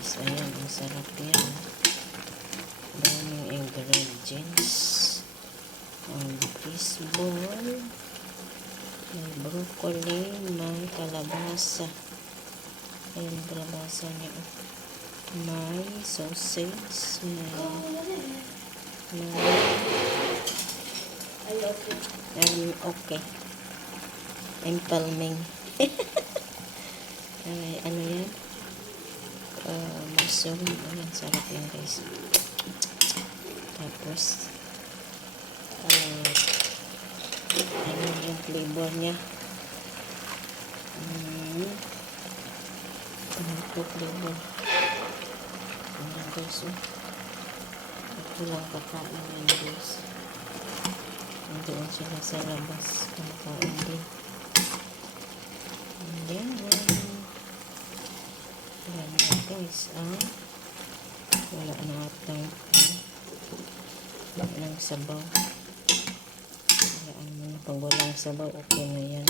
guys. Ayan, ang sarap yan. Daming ingredients. Ang fishball. May broccoli, may kalabasa. Ayan, kalabasa niya. May sausage. Okay. I'm filming. Ay, ano yan? Mushroom. Ayan, sarap yan guys. Tapos, ano yung flavor niya? Ano ito flavor? Ayan guys, ito lang kakain yan guys. Nandiyan sila sa labas. Kumakain din. Ayan. Ayan na guys. Wala na atang ng sabaw. Ayan mo na. Pag walang sabaw, okay na yan.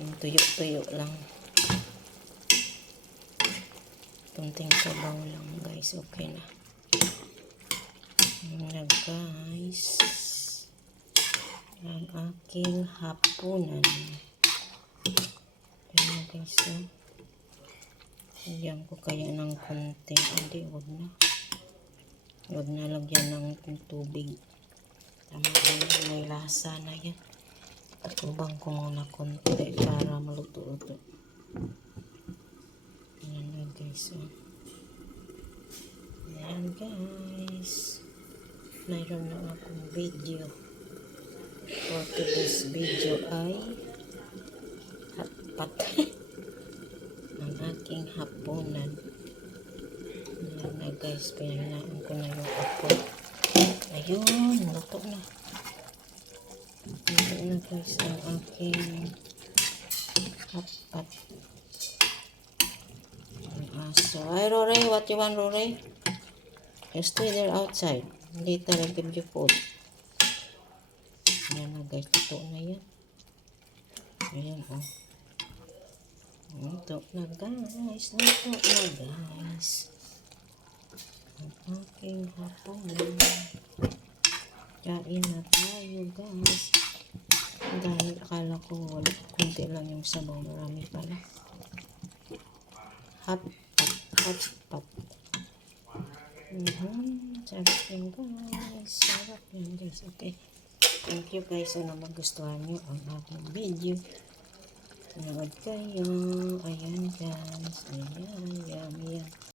Yung tuyo-tuyo lang. Kunting sabaw lang guys. Okay na. Ayan na guys. Ang aking hapunan. Ayan guys. Lagyan ko kaya ng konti. Hindi, wag na. Wag na lagyan ng tubig. Tama na, may lasa na yan. Takubang ko muna konti para maluto-luto. Ayan na guys. Ayan guys. Mayroon na akong video. For today's video ay hotpot. Ang aking hapunan. Ayan na guys, pinahinaan ko na yung apoy. Ayun, luto na. Luto na guys ang aking hotpot. Ang aso. Ay, Rory, what you want, Rory? You stay there outside. Later, I'll give you food. Ayan na guys, luto na yan. Ayan, Luto na guys. Luto na guys. Ang aking hapunan. Kain na tayo guys. Dahil akala ko wala. Kunti lang yung sabaw. Marami pala. Hot pot. Sarap yan guys. Sarap yan guys. Okay. Thank you guys. Sana magustuhan nyo ang aking video. Nanood kayo. Ayan guys. Ayan.